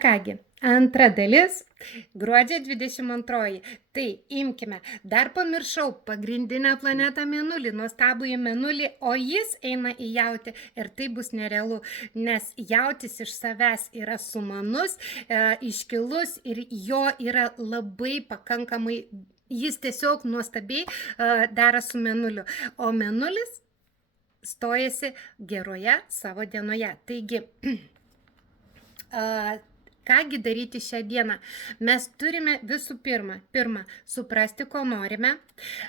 kągi, antra dalis, gruodžio 22. Tai imkime, dar pamiršau pagrindinę planetą Mėnulį, nuostabųjį Mėnulį, o jis eina į jautį ir tai bus nerealu, nes jautis iš savęs yra sumanus, iškilus ir jo yra labai pakankamai, jis tiesiog nuostabiai dera su Mėnuliu, o Mėnulis stojasi geroje savo dienoje. Taigi, kągi daryti šią dieną? Mes turime visų pirma, suprasti, ko norime.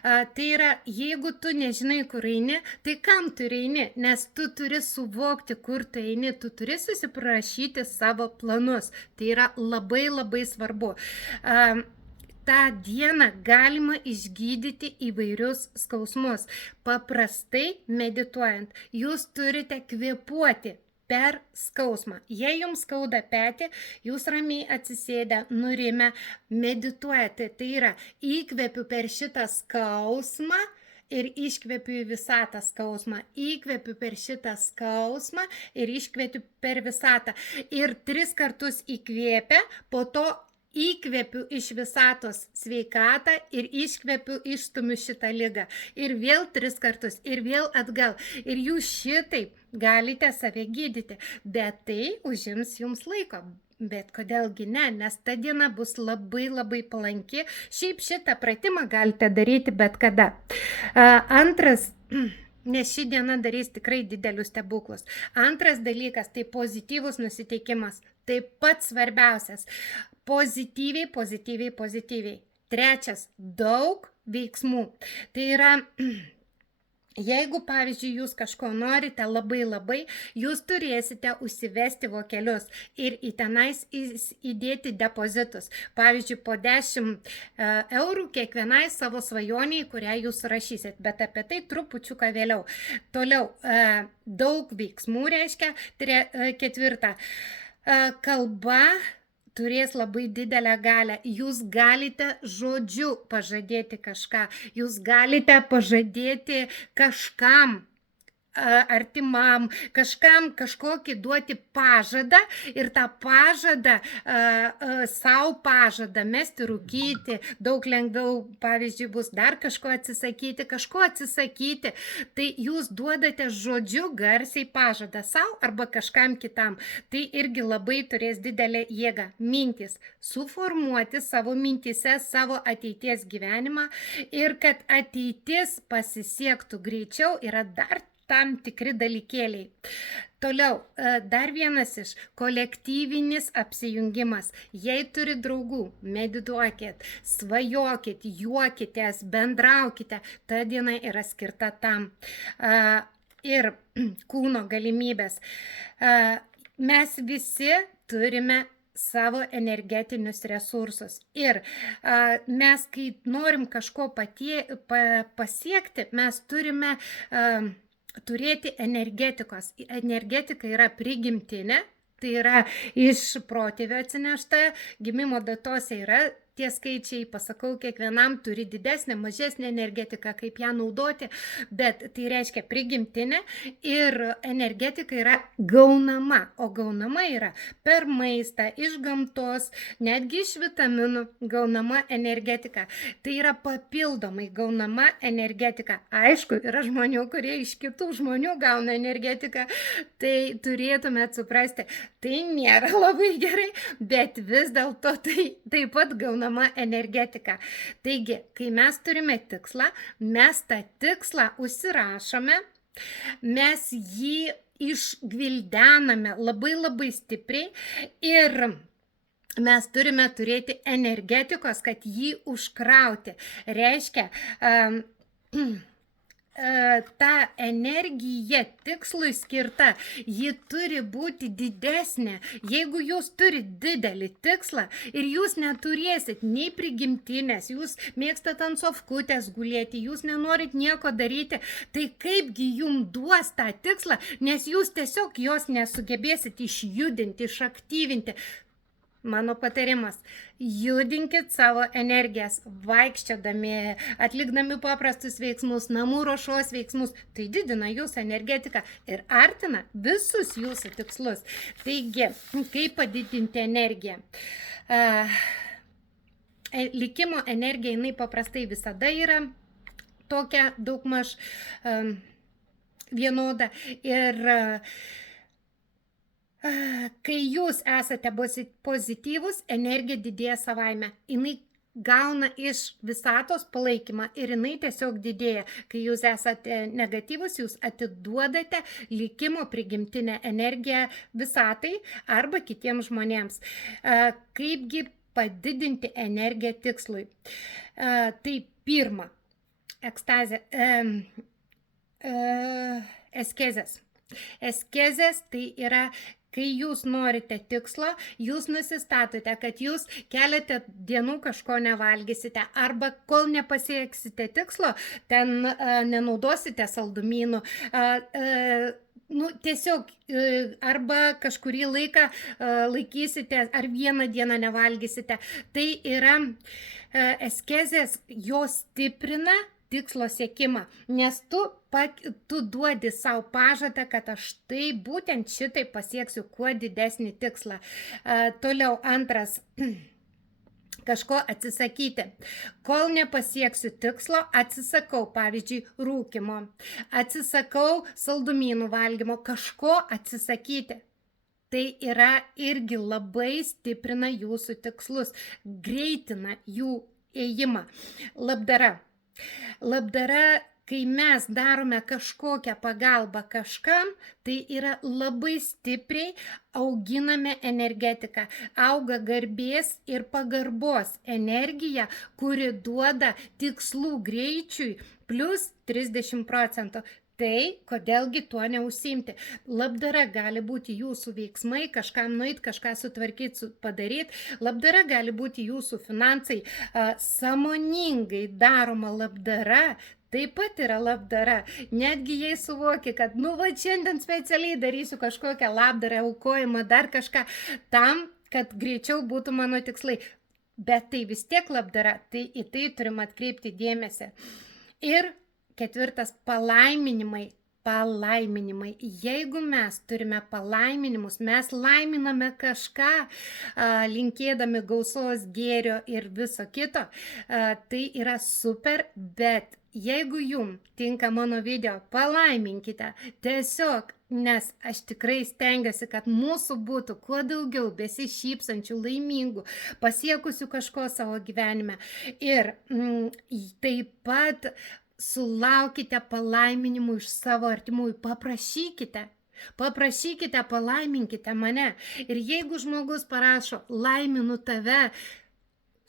Tai yra, jeigu tu nežinai, kur eini, tai kam tu eini? Nes tu turi suvokti, kur tu eini, tu turi susiprašyti savo planus. Tai yra labai labai svarbu. tą dieną galima išgydyti įvairius skausmus. Paprastai medituojant, jūs turite kvėpuoti per skausmą. Jei jums skauda petį, jūs ramiai atsisėdę, nurimę, medituojate. Tai yra, įkvepiu per šitą skausmą ir iškvepiu į visatą skausmą. Įkvepiu per šitą skausmą ir iškvepiu per visatą. Ir 3 kartus įkvėpę, po to įkvepiu iš visatos sveikatą ir iškvepiu, išstumiu šitą ligą. Ir vėl 3 kartus, ir vėl atgal. Ir jūs šitaip galite save gydyti, bet tai užims jums laiko. Bet kodėlgi ne, nes ta diena bus labai labai palanki. Šiaip šitą pratimą galite daryti bet kada. Antras, nes ši diena darys tikrai didelius stebuklus. Antras dalykas, tai pozityvus nusiteikimas. Tai pats svarbiausias. Pozityviai, pozityviai, pozityviai. Trečias, daug veiksmų. Tai yra, jeigu, pavyzdžiui, jūs kažko norite labai, jūs turėsite užsivesti vokelius ir į tenais įdėti depozitus. Pavyzdžiui, po 10 eurų kiekvienai savo svajoniai, kurią jūs rašysit, bet apie tai trupučiuką vėliau. Toliau, daug veiksmų reiškia. Ketvirta, kalba turės labai didelę galią. Jūs galite žodžiu pažadėti kažką. Jūs galite pažadėti kažkam artimam, kažkam kažkokį duoti pažadą ir tą pažadą, savo pažadą mesti rūkyti, daug lengviau, pavyzdžiui, bus dar kažko atsisakyti. Tai jūs duodate žodžiu garsiai pažadą savo arba kažkam kitam. Tai irgi labai turės didelę jėgą. Mintys. Suformuoti savo mintise savo ateities gyvenimą ir kad ateitis pasisiektų greičiau yra dar tam tikri dalykėliai. Toliau, dar vienas iš kolektyvinis apsijungimas. Jei turi draugų, medituokit, svajokit, juokitės, bendraukite. Ta diena yra skirta tam. Ir kūno galimybės. Mes visi turime savo energetinius resursus. Ir mes, kai norim kažko pasiekti, mes turime turėti energetikos. Energetika yra prigimtinė, tai yra iš protėvio atsinešta, gimimo datose yra tie skaičiai, pasakau, kiekvienam turi didesnę, mažesnę energetiką, kaip ją naudoti, bet tai reiškia prigimtinė ir energetika yra gaunama, o gaunama yra per maistą, iš gamtos, netgi iš vitaminų gaunama energetika. Tai yra papildomai gaunama energetika. Aišku, yra žmonių, kurie iš kitų žmonių gauna energetiką, tai turėtumėt suprasti, tai nėra labai gerai, bet vis dėlto tai taip pat gaunama energetika. Taigi, kai mes turime tikslą, mes tą tikslą užsirašome, mes jį išgvildename labai stipriai ir mes turime turėti energetikos, kad jį užkrauti. Reiškia, ta energija tikslui skirta, ji turi būti didesnė. Jeigu jūs turite didelį tikslą ir jūs neturėsit nei prigimtinės, jūs mėgstat ant sofkutės gulėti, jūs nenorit nieko daryti, tai kaipgi jums duos tą tikslą, nes jūs tiesiog jos nesugebėsit išjudinti, išaktyvinti. mano patarimas, judinkit savo energijas, vaikščiodami, atlikdami paprastus veiksmus, namų ruošos veiksmus, tai didina jūsų energetiką ir artina visus jūsų tikslus. Taigi, kaip padidinti energiją? Likimo energija, jinai paprastai visada yra tokia daugmaž vienoda ir kai jūs esate pozityvus, energija didėja savaime. Jinai gauna iš visatos palaikymą ir jinai tiesiog didėja. Kai jūs esate negatyvus, jūs atiduodate likimo prigimtinę energiją visatai arba kitiems žmonėms. Kaipgi padidinti energiją tikslui? Tai pirma, ekstazė, eskezės. Eskezės tai yra, kai jūs norite tikslo, jūs nusistatote, kad jūs keletą dienų kažko nevalgysite, arba kol nepasieksite tikslo, ten nenaudosite saldumynų, tiesiog arba kažkurį laiką laikysite, ar vieną dieną nevalgysite. Tai yra eskezės, jos stiprina tikslo siekimą, nes tu duodi savo pažadą, kad aš tai būtent šitai pasieksiu kuo didesnį tikslą. Toliau antras, kažko atsisakyti. Kol nepasieksiu tikslo, atsisakau, pavyzdžiui, rūkymo, atsisakau saldumynų valgymo, kažko atsisakyti. Tai yra irgi labai stiprina jūsų tikslus, greitina jų ėjimą. Labdara, kai mes darome kažkokią pagalbą kažkam, tai yra labai stipriai auginame energetiką. Auga garbės ir pagarbos energija, kuri duoda tikslų greičiui plus 30%. Tai kodėlgi tuo neužsiimti? Labdara gali būti jūsų veiksmai, kažkam nueit, kažką sutvarkyti, padaryti. Labdara gali būti jūsų finansai. Sąmoningai daroma labdara taip pat yra labdara. Netgi jei suvoki, kad šiandien specialiai darysiu kažkokią labdarą, aukojimą, dar kažką, tam, kad greičiau būtų mano tikslai. Bet tai vis tiek labdara, tai į tai turim atkreipti dėmesį. Ir ketvirtas, palaiminimai. Jeigu mes turime palaiminimus, mes laiminame kažką, linkėdami gausos, gėrio ir viso kito, tai yra super, bet jeigu jum tinka mano video, palaiminkite tiesiog, nes aš tikrai stengiuosi, kad mūsų būtų kuo daugiau besišypsančių, laimingų, pasiekusių kažko savo gyvenime. Ir taip pat sulaukite palaiminimų iš savo artimųjų, paprašykite, palaiminkite mane. Ir jeigu žmogus parašo, laiminu tave,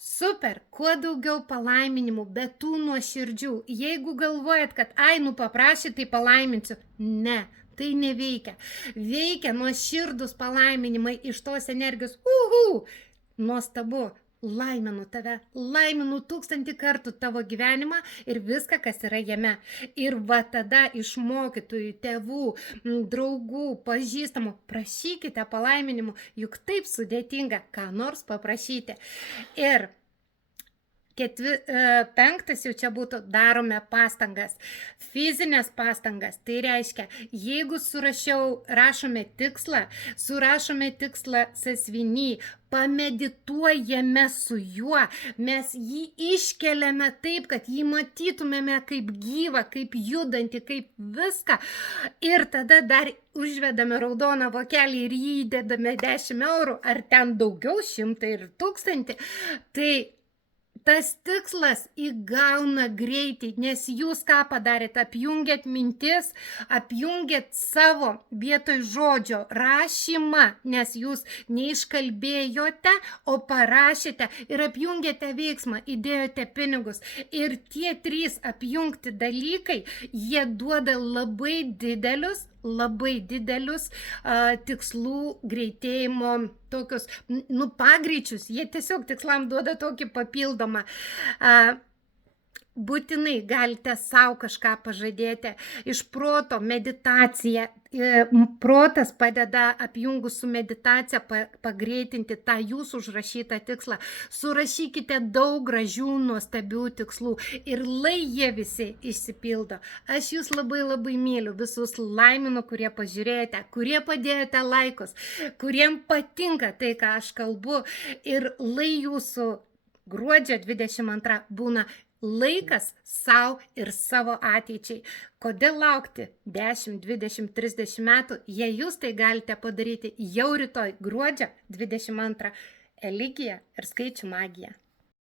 super, kuo daugiau palaiminimų, bet tų nuoširdžių. Jeigu galvojat, kad paprašy, tai palaiminsiu, ne. Tai neveikia. Veikia nuoširdus palaiminimai iš tos energijos. Nuostabu. Laiminu tave, laiminu 1000 kartų tavo gyvenimą ir viską, kas yra jame. Ir va tada iš mokytojų, tėvų, draugų, pažįstamų, prašykite palaiminimų, juk taip sudėtinga ką nors paprašyti. Ir penktas jau čia būtų, darome pastangas, fizinės pastangas. Tai reiškia, jeigu rašome tikslą sąsiuvinyje, pamedituojame su juo, mes jį iškeliame taip, kad jį matytumėme kaip gyvą, kaip judantį, kaip viską. Ir tada dar užvedame raudoną vokelį ir jį įdedame 10 eurų, ar ten daugiau, 100 ir 1000. Tai tas tikslas įgauna greitį, nes jūs ką padarėt, apjungėt mintis, apjungėt savo vietoj žodžio rašymą, nes jūs neiškalbėjote, o parašėte ir apjungėte veiksmą, įdėjote pinigus. Ir tie 3 apjungti dalykai, jie duoda labai didelius tikslų greitėjimo tokius, pagreičius, jie tiesiog tikslam duoda tokį papildomą. būtinai galite sau kažką pažadėti. Iš proto meditacija. Protas padeda apjungus su meditacija pagreitinti tą jūsų užrašytą tikslą. Surašykite daug gražių, nuostabių tikslų ir lai jie visi išsipildo. Aš jūs labai labai myliu, visus laiminu, kurie pažiūrėjote, kurie padėjote laikus, kuriem patinka tai, ką aš kalbu, ir lai jūsų gruodžio 22 būna laikas sau ir savo ateičiai. Kodėl laukti 10, 20, 30 metų, jei jūs tai galite padaryti jau rytoj gruodžio 22. Eligija ir skaičių magija.